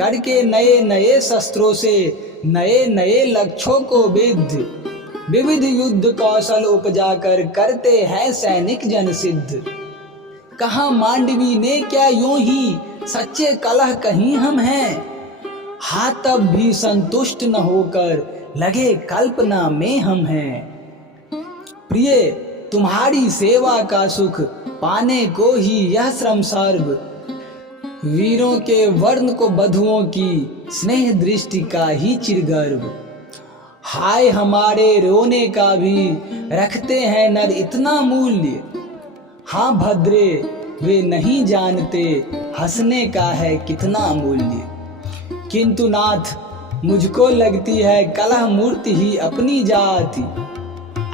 करके नए नए शस्त्रों से नए नए लक्ष्यों को विविध युद्ध कौशल उपजा कर करते हैं सैनिक जन सिद्ध। कहा मांडवी ने क्या यूं ही सच्चे कलह कहीं हम हैं, हाँ तब भी संतुष्ट न होकर लगे कल्पना में हम हैं। प्रिय तुम्हारी सेवा का सुख पाने को ही यह श्रम सर्व, वीरों के वर्ण को बधुओं की स्नेह दृष्टि का ही चिरगर्व। हाय हमारे रोने का भी रखते हैं नर इतना मूल्य, हाँ भद्रे वे नहीं जानते हंसने का है कितना मूल्य। किंतु नाथ मुझको लगती है कलह मूर्ति ही अपनी जाति,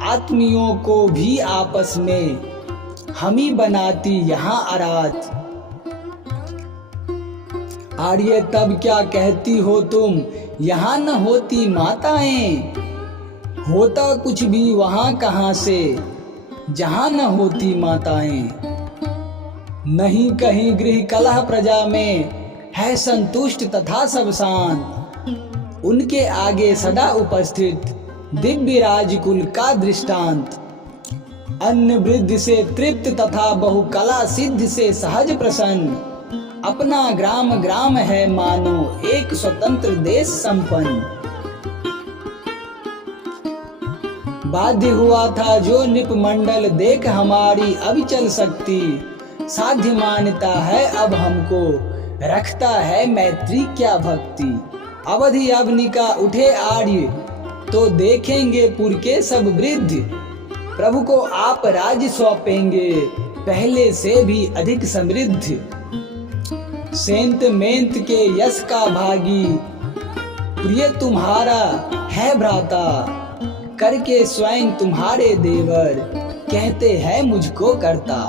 आत्मियों को भी आपस में हम ही बनाती यहाँ आरात। आर्य तब क्या कहती हो तुम यहाँ न होती माताएं, होता कुछ भी वहाँ कहाँ से जहाँ न होती माताएं। नहीं कहीं गृह कलह प्रजा में है संतुष्ट तथा सब शांत, उनके आगे सदा उपस्थित दिव्य राजकुल का दृष्टांत। अन्न वृद्धि से तृप्त तथा बहुकला सिद्ध से सहज प्रसन्न, अपना ग्राम ग्राम है मानो एक स्वतंत्र देश संपन्न। बाध्य हुआ था जो निपमंडल देख हमारी अविचल शक्ति, साध्य मानता है अब हमको रखता है मैत्री क्या भक्ति। अवधि अवनिका उठे आर्य तो देखेंगे पुर के सब वृद्ध, प्रभु को आप राज्य सौंपेंगे पहले से भी अधिक समृद्ध। सेंत मेंत के यश का भागी प्रिय तुम्हारा है भ्राता, करके स्वयं तुम्हारे देवर कहते हैं मुझको करता।